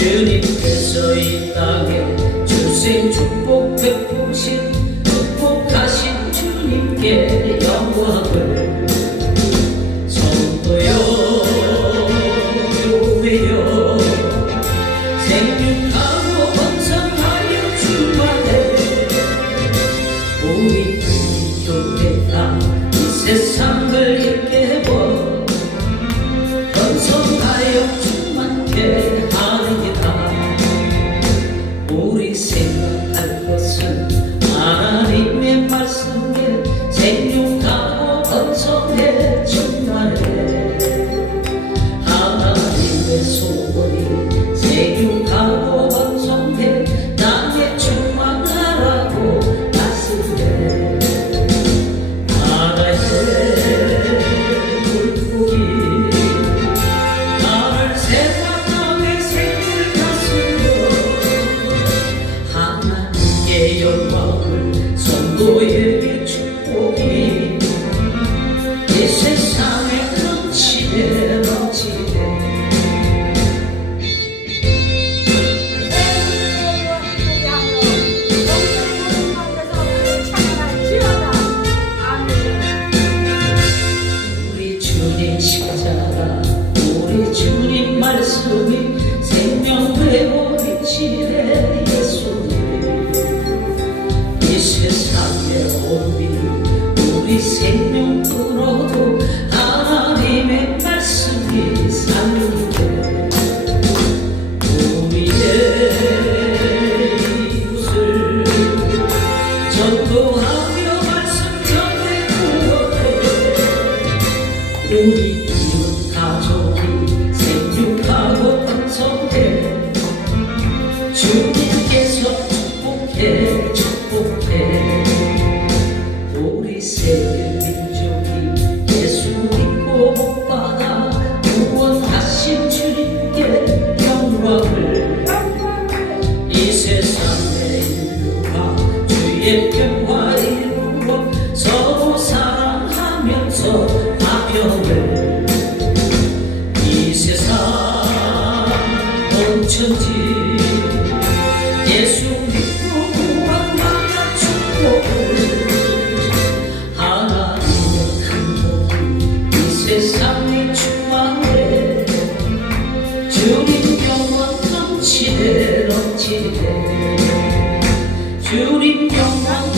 주님께서 이 땅에 주신 축복 베푸신 축복하신 주님께 영광을 생각할 것은 하나님의 말씀에 생육하고 번성해 주만에 하나님의 소원이 하나님께 영광 끊어도 하나님의 말씀이 살리네 우리의 이웃을 전도하며 말씀 전해 구원해 평화 이루어 서로 사랑하면서 화평을 이 세상 온천지 beauty.